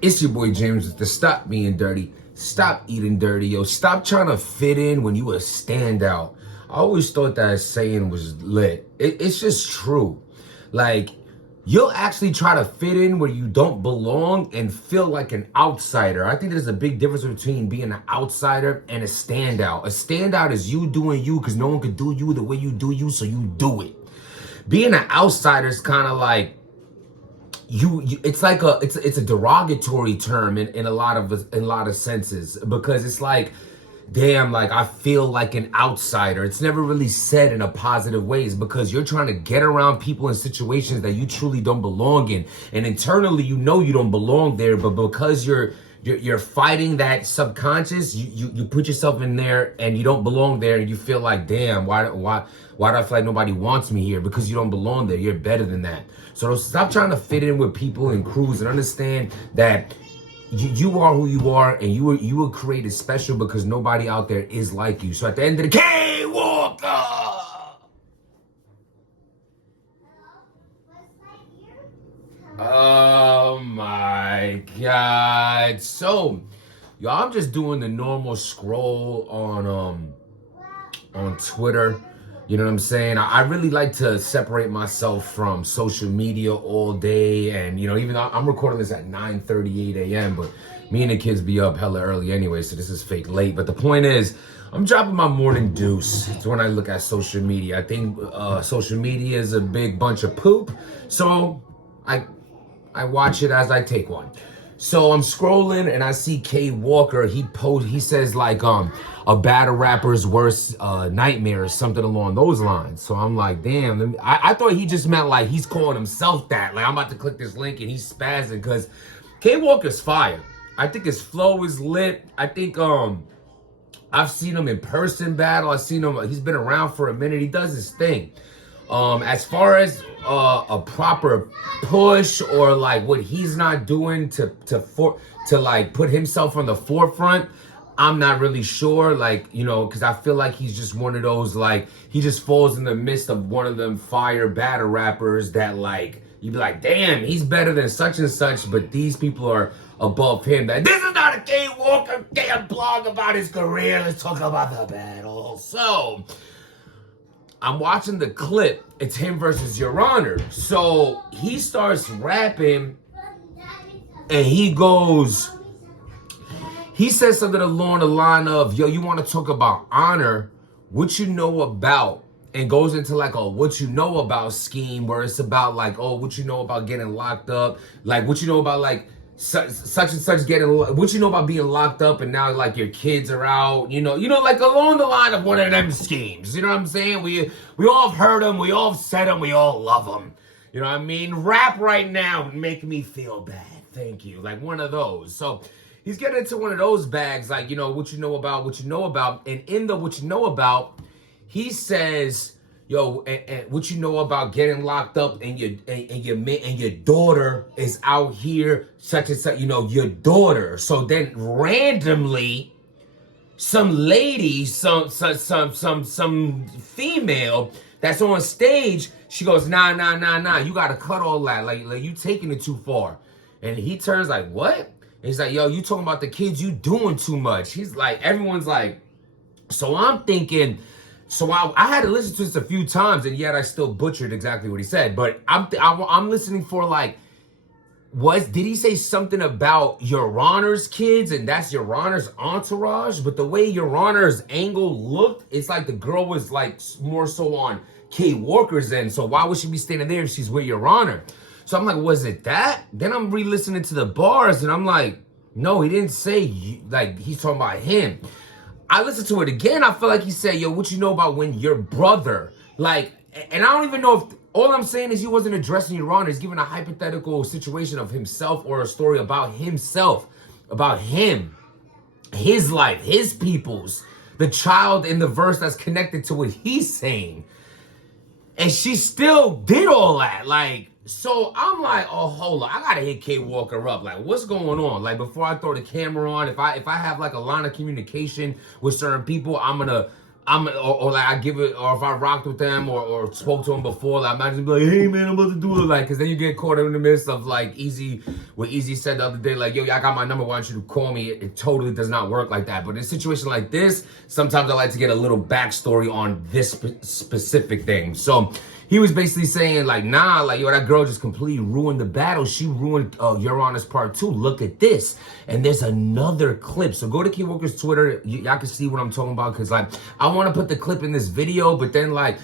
It's your boy James with the Stop Being Dirty, Stop Eating Dirty. Yo, stop trying to fit in when you a standout. I always thought that saying was lit. It's just true. Like, you'll actually try to fit in where you don't belong and feel like an outsider. I think there's a big difference between being an outsider and a standout. A standout is you doing you because no one could do you the way you do you, so you do it. Being an outsider is kind of like, it's like it's a derogatory term in a lot of senses, because it's like, damn, like I feel like an outsider. It's never really said in a positive ways, because you're trying to get around people in situations that you truly don't belong in, and internally you know you don't belong there, but because you're fighting that subconscious, you put yourself in there and you don't belong there, and you feel like, damn, why do I feel like nobody wants me here? Because you don't belong there. You're better than that. So stop trying to fit in with people and crews, and understand that you are who you are, and you were created special because nobody out there is like you. So at the end of the K Walker. Oh my God. So, yo, I'm just doing the normal scroll on Twitter. You know what I'm saying? I really like to separate myself from social media all day. And, you know, even though I'm recording this at 9:38 a.m., but me and the kids be up hella early anyway, so this is fake late. But the point is, I'm dropping my morning deuce. It's when I look at social media. I think social media is a big bunch of poop. So I watch it as I take one. So I'm scrolling and I see K Walker. He says like a battle rapper's worst nightmare or something along those lines. So I'm like, damn. I thought he just meant like he's calling himself that. Like I'm about to click this link and he's spazzing, because K Walker's fire. I think his flow is lit. I think I've seen him in person battle. I've seen him. He's been around for a minute. He does his thing. As far as a proper push or like what he's not doing to like put himself on the forefront, I'm not really sure. Like, you know, because I feel like he's just one of those, like, he just falls in the midst of one of them fire battle rappers that, like, you'd be like, damn, he's better than such and such, but these people are above him. That this is not a K Walker damn blog about his career. Let's talk about the battle. So I'm watching the clip. It's him versus Your Honor. So he starts rapping and he says something along the line of, yo, you want to talk about honor, what you know about, and goes into like a what you know about scheme, where it's about like, oh, what you know about getting locked up, like what you know about like such and such getting, what you know about being locked up and now like your kids are out, you know, like along the line of one of them schemes. You know what I'm saying? We all have heard them, we all have said them, we all love them. You know what I mean? Rap right now would make me feel bad. Thank you. Like one of those. So he's getting into one of those bags, like, you know, what you know about. And in the what you know about, he says, yo, and what you know about getting locked up and your daughter is out here, such and such, you know, your daughter. So then randomly, some lady, some female that's on stage, she goes, nah, you gotta cut all that. Like you taking it too far. And he turns like, what? And he's like, yo, you talking about the kids, you doing too much. He's like, everyone's like, so I'm thinking, so I had to listen to this a few times, and yet I still butchered exactly what he said. But I'm listening for like, did he say something about Your Honor's kids, and that's Your Honor's entourage? But the way Your Honor's angle looked, it's like the girl was like more so on K Walker's end. So why would she be standing there if she's with Your Honor? So I'm like, was it that? Then I'm re-listening to the bars, and I'm like, no, he didn't say like he's talking about him. I listened to it again. I feel like he said, yo, what you know about when your brother, like, and I don't even know if, all I'm saying is he wasn't addressing Your Honor. He's giving a hypothetical situation of himself or a story about himself, about him, his life, his people's, the child in the verse that's connected to what he's saying. And she still did all that. Like, so I'm like, oh, hold on. I got to hit K Walker up. Like, what's going on? Like, before I throw the camera on, if I have like a line of communication with certain people, I'm going to or like I give it, or if I rocked with them or spoke to them before, like, I might just be like, hey man, I'm about to do it, like, because then you get caught in the midst of like what Easy said the other day, like, yo, I got my number, why don't you call me? It totally does not work like that. But in a situation like this, sometimes I like to get a little backstory on this specific thing. So he was basically saying like, nah, like, yo, that girl just completely ruined the battle. She ruined Your Honor's part 2. Look at this. And there's another clip. So go to K Walker's Twitter. Y'all can see what I'm talking about. Because, like, I want to put the clip in this video. But then, like,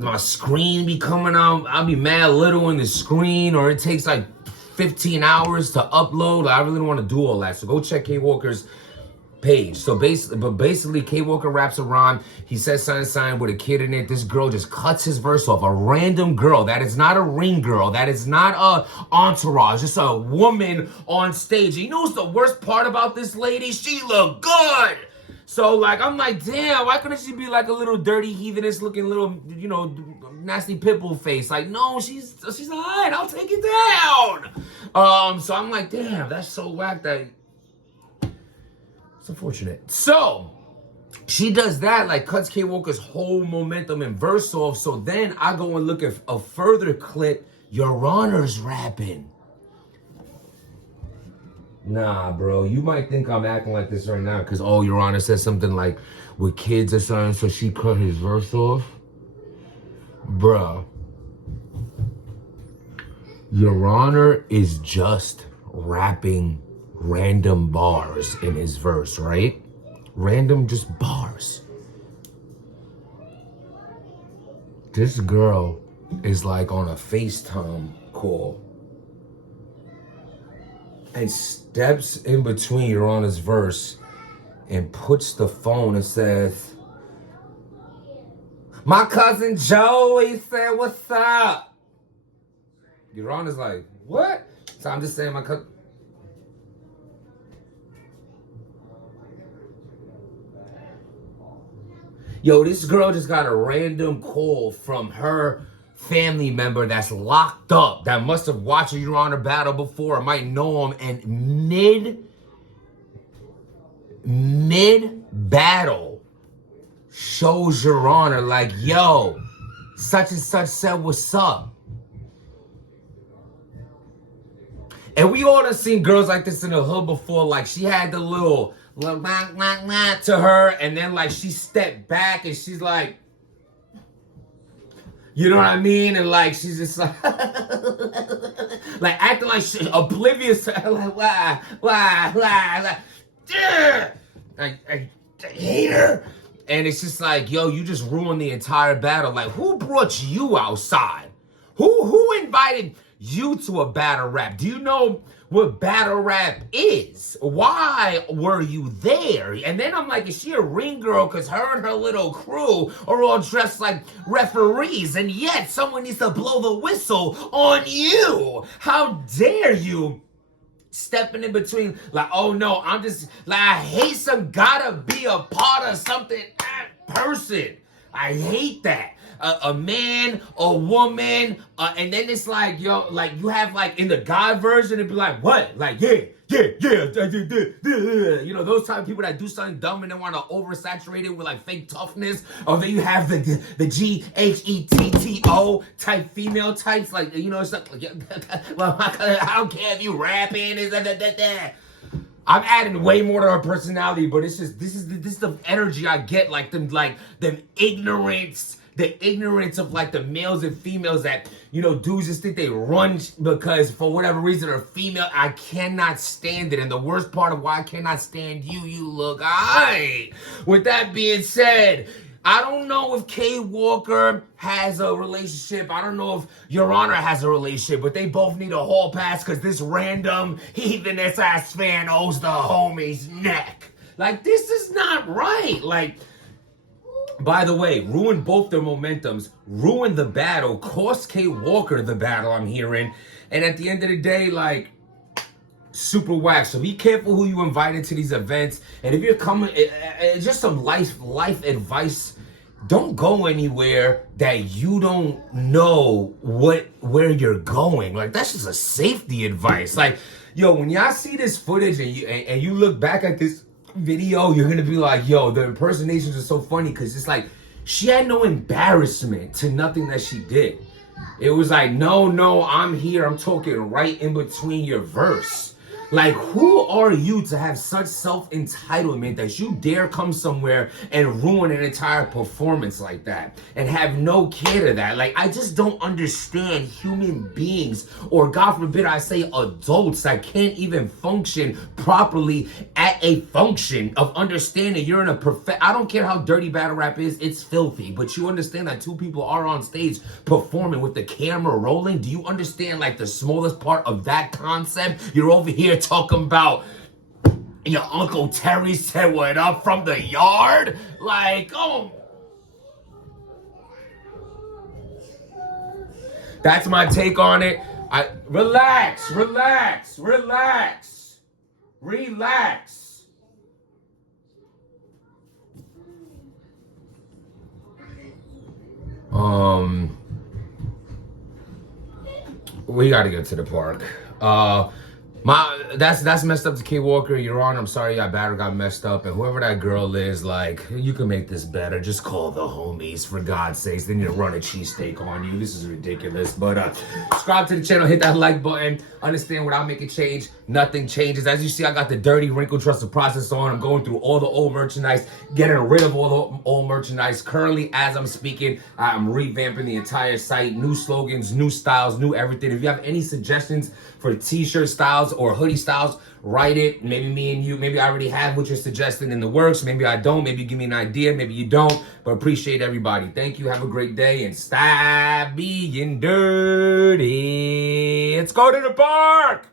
my screen be coming out. I'll be mad little in the screen. Or it takes, like, 15 hours to upload. Like, I really don't want to do all that. So go check K Walker's page. So basically, K Walker raps a rhyme. He says sign with a kid in it. This girl just cuts his verse off. A random girl. That is not a ring girl. That is not a entourage. Just a woman on stage. And you know what's the worst part about this lady? She look good. So, like, I'm like, damn, why couldn't she be like a little dirty, heathenist looking little, you know, nasty pitbull face? Like, no, she's all right. I'll take it down. So I'm like, damn, that's so whack that. It's unfortunate. So she does that, like, cuts K Walker's whole momentum and verse off. So then I go and look at a further clip. Your Honor's rapping. Nah, bro. You might think I'm acting like this right now because, oh, Your Honor says something like with kids or something, so she cut his verse off. Bruh. Your Honor is just rapping random bars in his verse, right? Random just bars. This girl is like on a FaceTime call and steps in between Your Honor's verse and puts the phone and says, my cousin Joey said, what's up? Your Honor's like, what? So I'm just saying my cousin. Yo, this girl just got a random call from her family member that's locked up, that must have watched Your Honor battle before, or might know him, and mid battle shows Your Honor like, yo, such and such said what's up. And we all have seen girls like this in the hood before. Like, she had the little to her, and then like she stepped back and she's like, you know what I mean? And like she's just like like acting like she oblivious to her, like why I hate her. And it's just like, yo, you just ruined the entire battle. Like, who brought you outside? Who invited you to a battle rap? Do you know what battle rap is? Why were you there? And then I'm like, is she a ring girl? Because her and her little crew are all dressed like referees, and yet someone needs to blow the whistle on you. How dare you stepping in between? Like, oh no, I'm just like, I hate some gotta be a part of something person. I hate that. A man, a woman, and then it's like, yo, like you have like in the guy version, it'd be like, what? Like, yeah. You know, those type of people that do something dumb and then want to oversaturate it with like fake toughness. Or then you have the GHETTO type female types, like, you know, it's like, well, I don't care if you rapping, is that. I'm adding way more to her personality, but it's just this is the energy I get, like them ignorance. The ignorance of like the males and females that, you know, dudes just think they run because for whatever reason are female. I cannot stand it. And the worst part of why I cannot stand you look alright. With that being said, I don't know if K Walker has a relationship. I don't know if Your Honor has a relationship, but they both need a hall pass because this random heatheness ass fan owes the homie's neck. Like, this is not right. Like, by the way, ruined both their momentums, ruined the battle, cost K Walker the battle, I'm hearing. And at the end of the day, like, super whack. So be careful who you invite into these events. And if you're coming, just some life advice. Don't go anywhere that you don't know where you're going. Like, that's just a safety advice. Like, yo, when y'all see this footage and you look back at this video, you're gonna be like, yo, the impersonations are so funny because it's like she had no embarrassment to nothing that she did. It was like, no, I'm here. I'm talking right in between your verse. Like, who are you to have such self-entitlement that you dare come somewhere and ruin an entire performance like that and have no care to that? Like, I just don't understand human beings, or God forbid I say adults, that can't even function properly at a function of understanding you're in a I don't care how dirty battle rap is, it's filthy, but you understand that two people are on stage performing with the camera rolling. Do you understand like the smallest part of that concept? You're over here talking about your Uncle Terry said what up from the yard? Like, oh. That's my take on it. Relax. We gotta get to the park. That's messed up to K Walker. You're on. I'm sorry your battle got messed up. And whoever that girl is, like, you can make this better. Just call the homies, for God's sakes. They need to run a cheesesteak on you. This is ridiculous. But subscribe to the channel, hit that like button. Understand, without making change, nothing changes. As you see, I got the dirty wrinkle trusted process on. I'm going through all the old merchandise, getting rid of all the old merchandise. Currently, as I'm speaking, I'm revamping the entire site. New slogans, new styles, new everything. If you have any suggestions for t-shirt styles or hoodie styles, write it. Maybe me and you, maybe I already have what you're suggesting in the works. Maybe I don't. Maybe you give me an idea. Maybe you don't. But appreciate everybody. Thank you. Have a great day. And stop being dirty. Let's go to the park.